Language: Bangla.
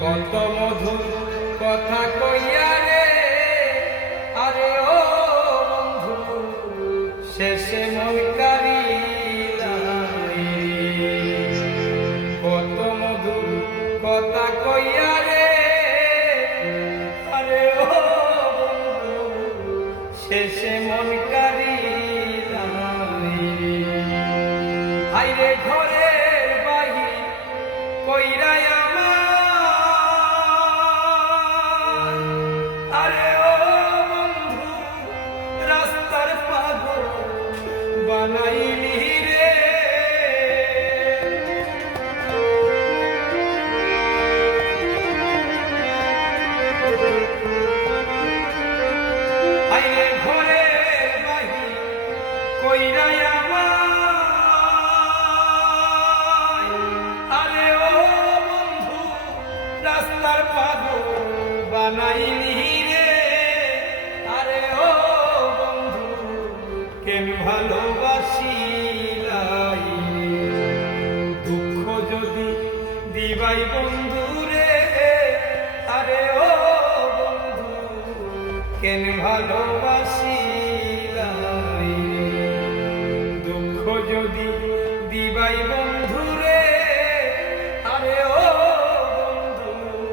কত মধুর কথা কইয়া রে, আরে ও বন্ধু শেষে মন কারিলা রে। কত মধুর কথা কইয়া রে, আরে ও বন্ধু শেষে মন কারিলা রে। হাইরে ঘরের বাহির কইরা আমার, আরে ও বন্ধু রাস্তার পাগল বানাইলি রে। হাইরে ঘরের বাহির কইরা আমার, আরে ও বন্ধু রাস্তার পাগল বানাইলি রে। আরে ও বন্ধু কেন ভালোবাসিলাই, দুঃখ যদি দিবাই বন্ধু রে। আরে ও বন্ধু কেন ভালোবাসিলাই, দুঃখ যদি দিবাই বন্ধু